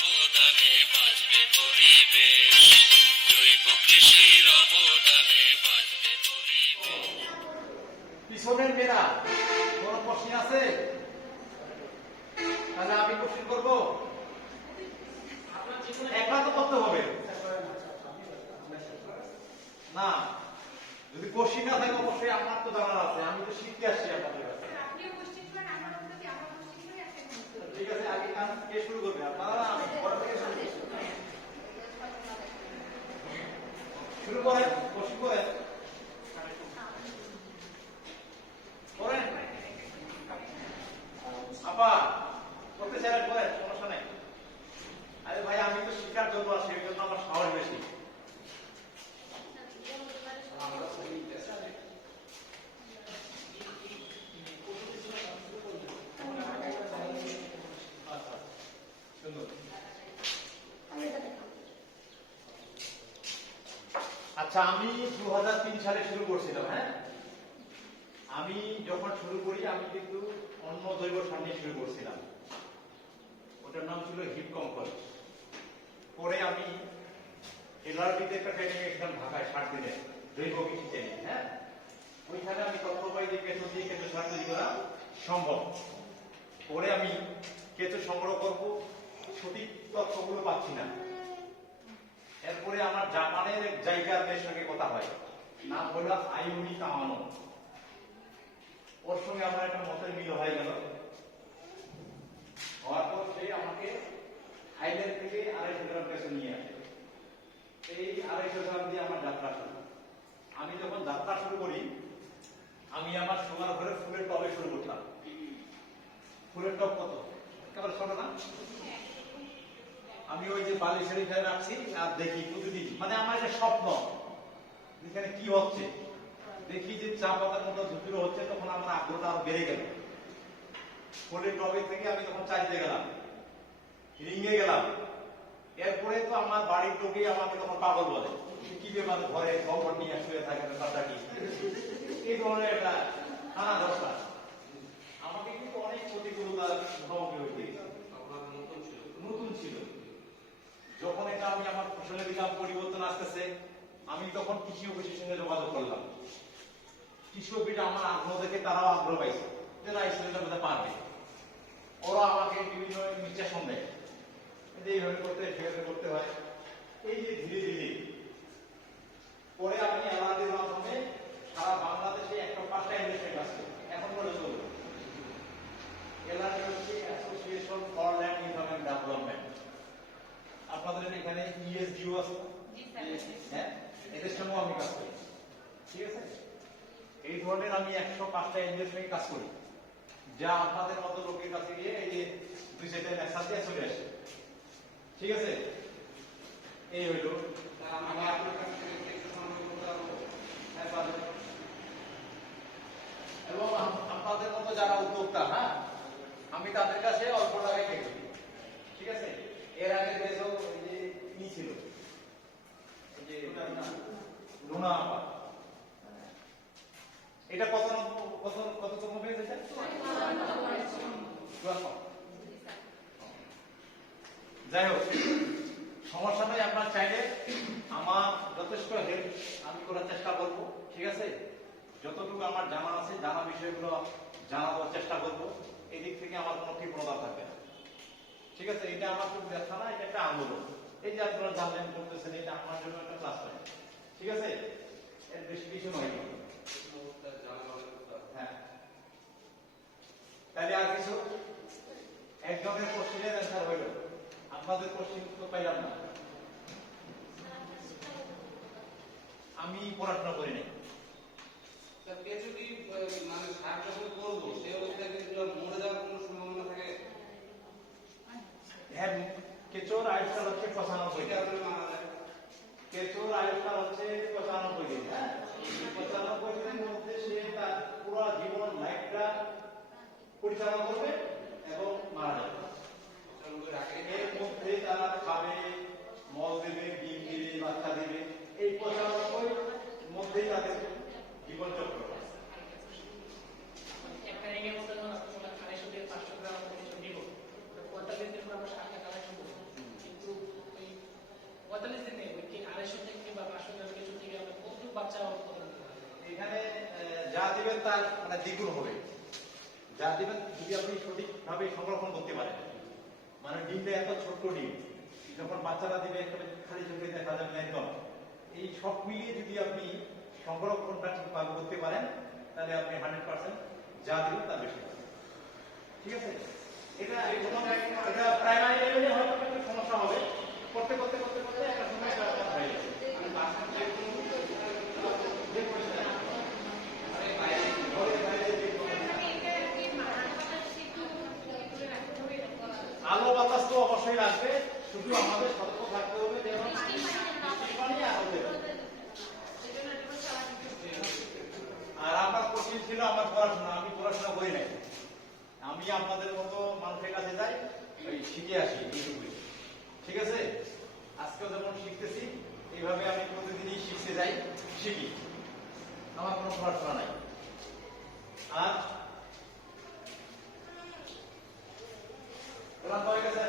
অবদানে বাঁচবে পরিবেশ, জৈব কৃষির অবদানে বাঁচবে পরিবেশ। পিছনের মেয়েরা কোন কোশ্চিন আছে? তাহলে আমি কোশ্চিন করবো, একলা তো করতে হবে না। যদি কোশ্চিন না থাকে অবশ্যই আপনার তো জানার আছে, আমি তো শিখতে আসছি আপনাদের কাছে। ঠিক আছে, আগে কে শুরু করবে? আপনারা? আমি পরে থেকে শুরু করেন, কোশ্চিন করেন করেন আপা, করতে চাইলেন করেন, সমস্যা নেই। আরে ভাই, আমি তো শিক্ষার জন্য আসি, ওই জন্য আমার সাহস বেশি। আচ্ছা, আমি 2003 সালে শুরু করছিলাম। হ্যাঁ, আমি যখন শুরু করি আমি কিন্তু অন্য জৈব সার নিয়ে শুরু করছিলাম, ওটার নাম ছিল হিপ কম্পোস্ট। পরে আমি এলআরবিতে একটা ট্রেনিং এসেছিলাম ঢাকায় 60 দিনের জৈব কৃষি ট্রেনিং। হ্যাঁ, ওইখানে আমি তথ্য পাই যে কেঁচো দিয়ে কেঁচো সার তৈরি করা সম্ভব। পরে আমি কেঁচো সংগ্রহ করবো, সঠিক তথ্যগুলো পাচ্ছি না। এরপরে আমার জাপানের এক জায়গার মেয়ের সঙ্গে কথা হয়, নাম হলো আইউনি কামানো। ওর সঙ্গে আমার একটা মতের মিল হয়ে গেল। হওয়ার পর সে আমাকে থাইল্যান্ড থেকে 250 গ্রাম কেঁচো নিয়ে আসে। এই 250 গ্রাম দিয়ে আমার যাত্রা শুরু। আমি যখন যাত্রা শুরু করি, আমি আমার সোনার ঘরে ফুলের টবে শুরু করতাম। ফুলের টব কত একেবারে ছোট না? আমি ওই যে বালিশের এখানে রাখছি আর দেখি প্রতিদিন, মানে আমার একটা স্বপ্ন, এখানে কি হচ্ছে দেখি যে চা পাতার মতো ঝুঁকিরো হচ্ছে, তখন আমার আগ্রহটা আরো বেড়ে গেল। ফুলের টবে থেকে আমি তখন চাইতে গেলাম, রিঙে গেলাম। এরপরে তো আমার বাড়ির লোকেই আমাকে তখন পাগল বলে, কি ব্যাপার ঘরে খবর নিয়ে শুয়ে থাকে ব্যাপারটা কি, এই ধরনের একটা নানা দশটা। আমাকে কিন্তু অনেক প্রতিকূলতার মুখোমুখি হইতে নতুন ছিল। যখন এটা আমি আমার ফসলে দিলাম পরিবর্তন আসতেছে, আমি তখন কৃষি অফিসের সঙ্গে যোগাযোগ করলাম। কৃষি অফিসে আমার আগ্রহ দেখে তারাও আগ্রহ পাইছে যে না, এই ছেলেটা বোধহয় পারবে। ওরা আমাকে বিভিন্ন নির্দেশন দেয় যে এইভাবে করতে সেভাবে করতে হয়। এই যে ধীরে ধীরে পরে আমি এলআরডির মাধ্যমে সারা বাংলাদেশে 105টা ইন্ডাস্ট্রি কাজ করি এখন পর্যন্ত। এলআরডি হচ্ছে association for land income and development. আপনাদের এখানে ইএসডিও আছে, হ্যাঁ, এদের সঙ্গেও আমি কাজ করি। ঠিক আছে, এই ধরনের আমি 105টা এনজিওর সঙ্গে কাজ করি, যা আপনাদের মতো লোকের কাছে গিয়ে এই যে 2-4টা মেসেজ দিয়ে চলে আসে। ঠিক আছে, এই হইল আমি আপনার কাছ থেকে এবং আপনাদের মতো যারা উদ্যোক্তা, হ্যাঁ, আমি তাদের কাছে অল্প টাকায় দেখি। ঠিক আছে, এর আগে বেশও ওই যে ই ছিল, এই যে লুনা আপা, এটা কততম পেয়েছে? যাই হোক, সমস্যা নেই। আপনার চাইলে আমার যথেষ্ট হেল্প আমি করার চেষ্টা করব। ঠিক আছে, যতটুকু আমার জানা আছে, জানা বিষয়গুলো জানাবার চেষ্টা করব। এই দিক থেকে আমার কোনো কৃপণতা থাকবে না। ঠিক আছে, এটা আমার খুব ব্যথা না, এটা একটা আন্দোলন। এই যে আপনারা জানলেন করতেছেন, এটা আমার জন্য একটা ক্লাস পয়েন্ট। ঠিক আছে, এর বেশি কিছু নয়। হ্যাঁ, তাহলে আর কিছু? একজনের কোশ্চেনের অ্যান্সার হইল, আপনাদের কোশ্চেন তো পাইলাম না। আমি পড়াশোনা করি নাই। মানে সার যখন করবো সেই অবস্থায় মরে যাওয়ার কোনো সম্ভাবনা থাকে? হ্যাঁ, কেঁচোর আয়ুষ্কাল হচ্ছে 95। কেঁচোর আয়ুষ্কাল হচ্ছে 95 দিন। হ্যাঁ, 95 দিনের মধ্যে সে তার পুরো জীবন লাইফটা পরিচালনা করবে এবং মারা যাবে। এর মধ্যে তারা খাবে, মল দেবে, ডিম দিবে, বাচ্চা দেবে, এই 95 মধ্যেই তাদের জীবন চক্র। তার মানে দ্বিগুণ হবে। যা দিবেন যদি আপনি সঠিকভাবে সংরক্ষণ করতে পারেন, মানে ডিমটা এত ছোট্ট ডিম, যখন বাচ্চারা দিবে একেবারে খালি চোখে দেখা যাবে না একদম। এই সব মিলিয়ে যদি আপনি সংরক্ষণটা ঠিকভাবে করতে পারেন, তাহলে আপনি 100% যা দিবেন তার বেশি পাবেন। ঠিক আছে? এটা প্রাইমারি লেভেলে হয়তো একটু সমস্যা হবে, করতে করতে করতে করতে একটা সময় এটা হয়ে যাবে। যে পরিষ্কার। ঘরে বাইরে যে আলো বাতাস তো অবশ্যই লাগবে, শুধু আমাদের সতর্ক থাকতে হবে যেন বৃষ্টির পানি আলো দেবে। আর আমার কোচিং ছিল আমার পড়াশোনা, আমি পড়াশোনা করি নাই। আমি আপনাদের মতো মানুষের কাছে যাই, ওই শিখে আসি এইটুকুই। ঠিক আছে? আজকেও যেমন শিখতেছি, এইভাবে আমি প্রতিদিনই শিখতে যাই, শিখি। আমার কোনো পড়াশোনা নাই। আর ওরা হয়ে গেছে